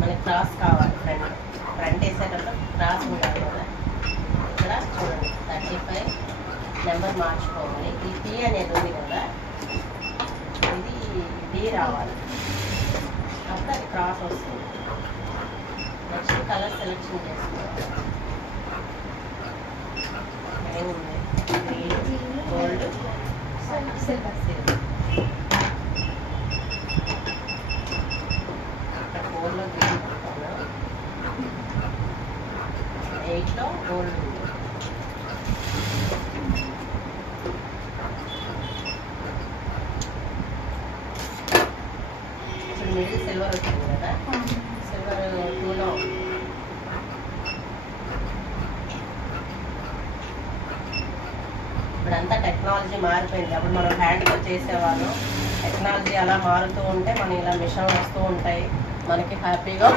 మనకి క్రాస్ కావాలి. ఫ్రంట్ వేసేటప్పుడు క్రాస్ ఉండాలి కదా. ఇక్కడ చూడండి 35 నెంబర్ మార్చుకోవాలి. ఈ పి అనేది ఉంది కదా, ఇది డి రావాలి, అప్పుడు అది క్రాస్ వస్తుంది. నెక్స్ట్ కలర్ సెలెక్షన్ చేసుకోవాలి. ఏముంది గ్రీన్, గోల్డ్, సిల్వర్. అక్కడ 4లో గ్రీన్ పెట్టుకున్నాం, 8లో గోల్డ్ ఉంది. ఇప్పుడు మిడిల్ సిల్వర్ వచ్చింది కదా, సిల్వర్ 2లో ఇప్పుడంతా టెక్నాలజీ మారిపోయింది. అప్పుడు మనం హ్యాండ్తో చేసేవాళ్ళం. టెక్నాలజీ అలా మారుతూ ఉంటే మనం ఇలా మిషన్ వస్తూ ఉంటాయి, మనకి హ్యాపీగా